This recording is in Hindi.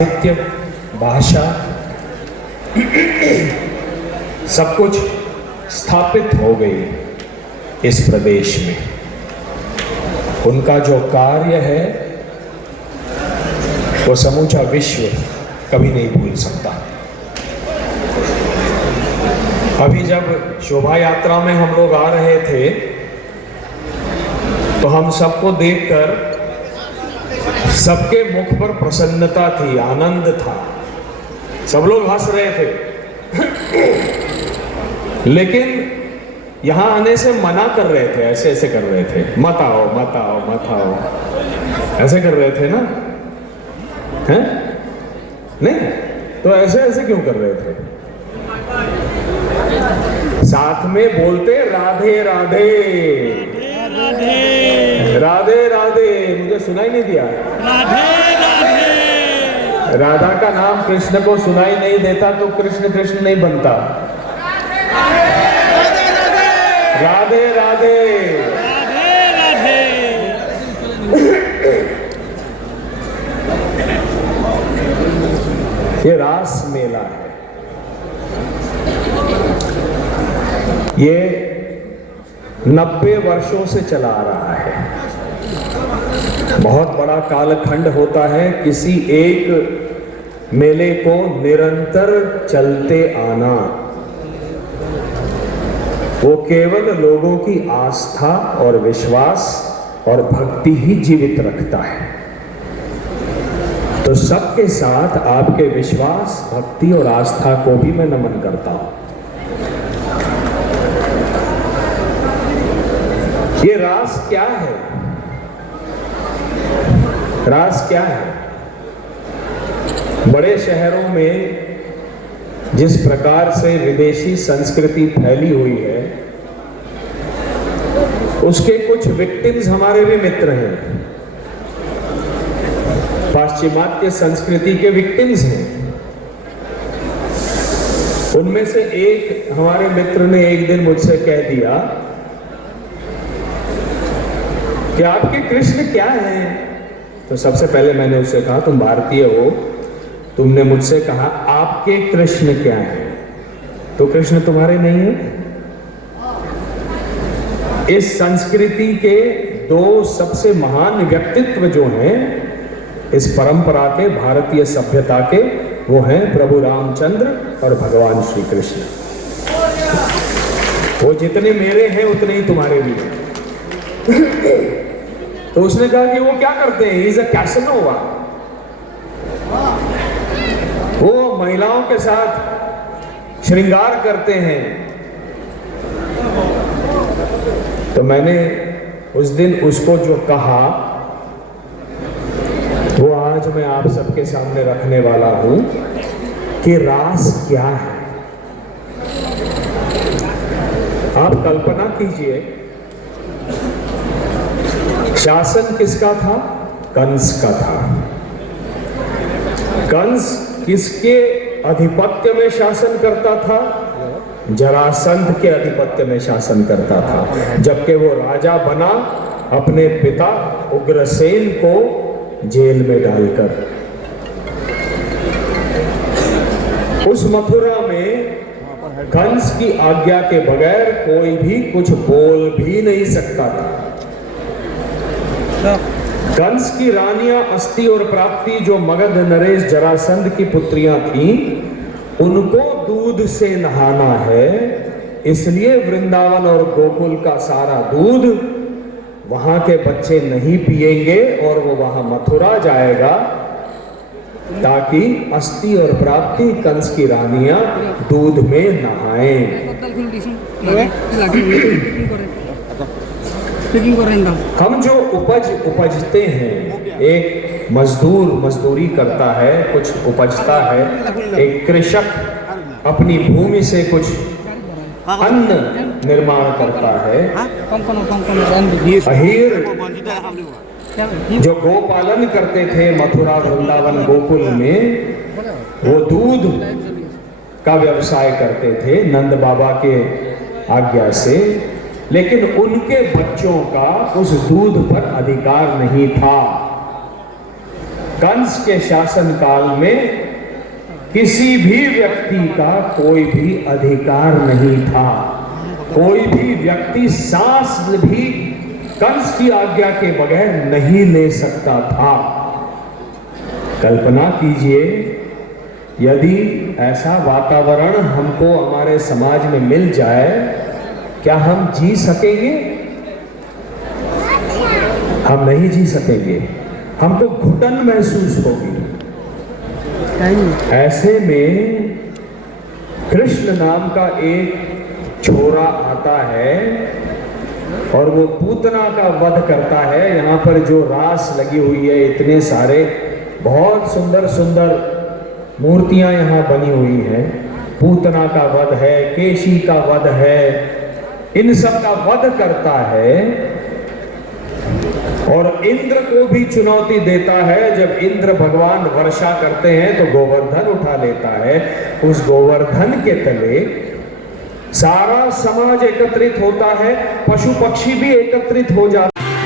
साहित्य, भाषा सब कुछ स्थापित हो गई इस प्रदेश में। उनका जो कार्य है वो समूचा विश्व कभी नहीं भूल सकता। अभी जब शोभा यात्रा में हम लोग आ रहे थे तो हम सबको देखकर सबके मुख पर प्रसन्नता थी, आनंद था, सब लोग हंस रहे थे। लेकिन यहां आने से मना कर रहे थे, ऐसे ऐसे कर रहे थे, मत आओ मत आओ मत आओ, ऐसे कर रहे थे ना, हैं? नहीं तो ऐसे ऐसे क्यों कर रहे थे? साथ में बोलते राधे राधे राधे राधे। मुझे सुनाई नहीं दिया? राधे राधे। राधा का नाम कृष्ण को सुनाई नहीं देता तो कृष्ण कृष्ण नहीं बनता। राधे राधे राधे राधे। ये रास मेला है। ये 90 वर्षों से चला आ रहा है। बहुत बड़ा कालखंड होता है किसी एक मेले को निरंतर चलते आना। वो केवल लोगों की आस्था और विश्वास और भक्ति ही जीवित रखता है। तो सबके साथ आपके विश्वास, भक्ति और आस्था को भी मैं नमन करता हूं। ये रास क्या है? रास क्या है? बड़े शहरों में जिस प्रकार से विदेशी संस्कृति फैली हुई है, उसके कुछ विक्टिम्स हमारे भी मित्र हैं। पाश्चिमात्य संस्कृति के विक्टिम्स हैं। उनमें से एक हमारे मित्र ने एक दिन मुझसे कह दिया कि आपके कृष्ण क्या हैं? तो सबसे पहले मैंने उससे कहा तुम भारतीय हो, तुमने मुझसे कहा आपके कृष्ण क्या हैं, तो कृष्ण तुम्हारे नहीं है? इस संस्कृति के दो सबसे महान व्यक्तित्व जो हैं इस परंपरा के, भारतीय सभ्यता के, वो हैं प्रभु रामचंद्र और भगवान श्री कृष्ण। वो जितने मेरे हैं उतने ही तुम्हारे भी हैं। तो उसने कहा कि वो क्या करते हैं? Is a Casanova. वो महिलाओं के साथ श्रृंगार करते हैं। तो मैंने उस दिन उसको जो कहा वो आज मैं आप सबके सामने रखने वाला हूं कि रास क्या है। आप कल्पना कीजिए, शासन किसका था? कंस का था। कंस किसके आधिपत्य में शासन करता था? जरासंध के आधिपत्य में शासन करता था। जबकि वो राजा बना अपने पिता उग्रसेन को जेल में डालकर। उस मथुरा में कंस की आज्ञा के बगैर कोई भी कुछ बोल भी नहीं सकता था। कंस की रानियां अस्ति और प्राप्ति, जो मगध नरेश जरासंध की पुत्रियां थीं, उनको दूध से नहाना है। इसलिए वृंदावन और गोकुल का सारा दूध वहां के बच्चे नहीं पिएंगे और वो वहां मथुरा जाएगा ताकि अस्ति और प्राप्ति, कंस की रानियां दूध में नहाएं। हम जो उपजते हैं, एक मजदूर मजदूरी करता है, कुछ उपजता है, एक कृषक अपनी भूमि से कुछ अन्न निर्माण करता है। अहीर जो गोपालन करते थे मथुरा वृंदावन गोकुल में, वो दूध का व्यवसाय करते थे नंद बाबा के आज्ञा से। लेकिन उनके बच्चों का उस दूध पर अधिकार नहीं था। कंस के शासन काल में किसी भी व्यक्ति का कोई भी अधिकार नहीं था। कोई भी व्यक्ति सांस भी कंस की आज्ञा के बगैर नहीं ले सकता था। कल्पना कीजिए, यदि ऐसा वातावरण हमको हमारे समाज में मिल जाए, क्या हम जी सकेंगे? हम नहीं जी सकेंगे, हमको घुटन महसूस होगी। ऐसे में कृष्ण नाम का एक छोरा आता है और वो पूतना का वध करता है। यहाँ पर जो रास लगी हुई है, इतने सारे बहुत सुंदर सुंदर मूर्तियां यहाँ बनी हुई हैं। पूतना का वध है, केशी का वध है, इन सब का वध करता है और इंद्र को भी चुनौती देता है। जब इंद्र भगवान वर्षा करते हैं तो गोवर्धन उठा लेता है। उस गोवर्धन के तले सारा समाज एकत्रित होता है, पशु पक्षी भी एकत्रित हो जाते हैं।